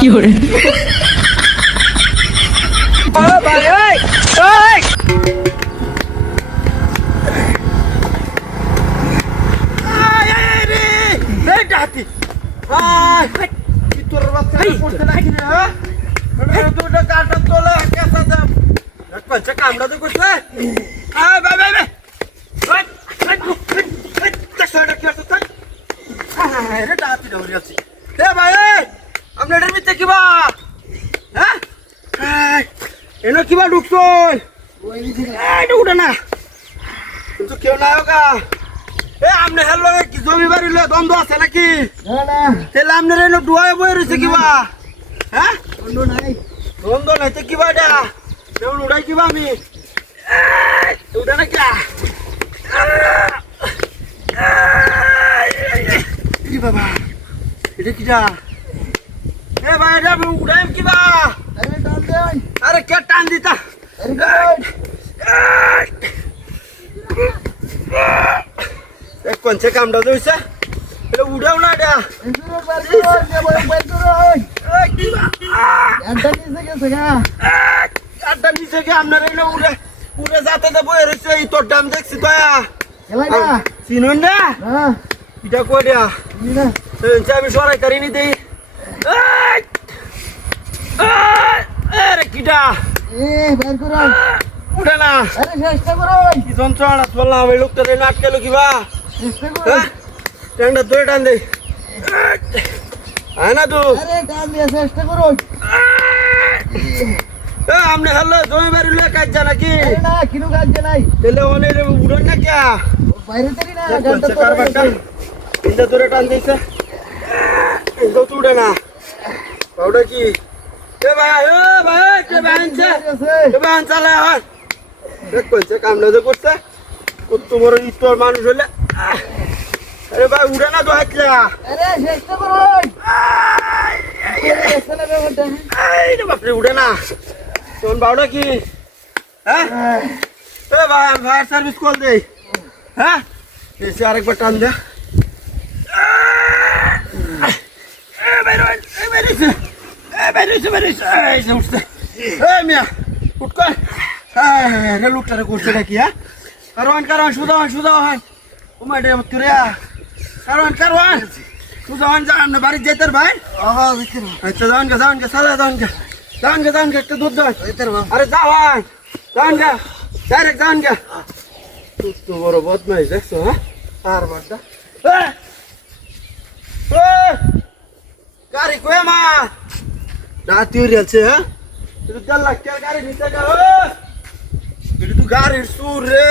কি করে ভাই এই এই ডাতি তোর বাচ্চা করতে নাকি না দুটো কাটা তোলে কেসা দাম কচ্চা কামড়া তো করছে আয় বাই বাই বাই দেখছটা কি আছে তাই রে ডাতি দৌড়ি আছে এ ভাই আমরা এর ভিতরে কি বা হ্যাঁ এনো কি বা ঢুকছই ওই দিকে এই ঢুকটা না কিন্তু কেউ না হোগা এ আমনে হেলো কি জমি বাড়ি লয়ে দ্বন্দ্ব আছে নাকি না না তাহলে আমনে রেনো ডুয়ায় বই রইছে কিবা হ্যাঁ দ্বন্দ্ব নাই তো কিবা এটা কেউ উড়াই কিবা আমি উড়া না কি কি বাবা এটা কিটা এ ভাই এটা উড়াই কিবা আরে টান দে আরে কে টান দিতা এক কোনছে কামড়া দিছে এটা উড়াও না এটা আড্ডা নিচে গে আপনার এনে উড়ে উড়ে যাতে তো বয়ে রয়েছে এই তোর দাম দেখছি তো চিনুন না এটা কই দেয়া আমি সরাই তারিনি দেই আরে কিটা উঠে না কি যন্ত্রণা বললাম এই লোকটা আটকালো কিবা ট্যাংটা ধরে টান দে আয় না তো আমনে হলো জমি বাড়ি লয়ে কাজ যা নাকি তাহলে অনেক উড়ন না কে তিনটা ধরে টান দিয়েছে তো উঠে না ওটা কি এ ভাই কে ভাই চালা হয় কইছে কামড়া তো করছে কত বড় ইতর মানুষ হলে আরে ভাই উড়ে না তো হাতলে আরে বাপরে উড়ে না তোর বাউটা কি হ্যাঁ এ ভাই ফায়ার সার্ভিস কল দে হ্যাঁ এসে আরেকবার টান দে লোকটারে করছে নাকি হ্যাঁ কারণ সুদা হয় ও মাঠে তুরে কারণ সুদা যান বাড়ি যেতে ভাই আচ্ছা যান গে সালা যান গে একটু দুধ দাও আরে যাও ভাই যান গে ডাইরেক্ট যান গে তো বড় বদমাইশ দেখছো হ্যাঁ আর বাড্ডা গাড়ি কয়ে মা রাতি উড়েছে হ্যাঁ তুই 10 লাখ টাকা গাড়ি নিতে গেল এটা তো গাড়ির সুর রে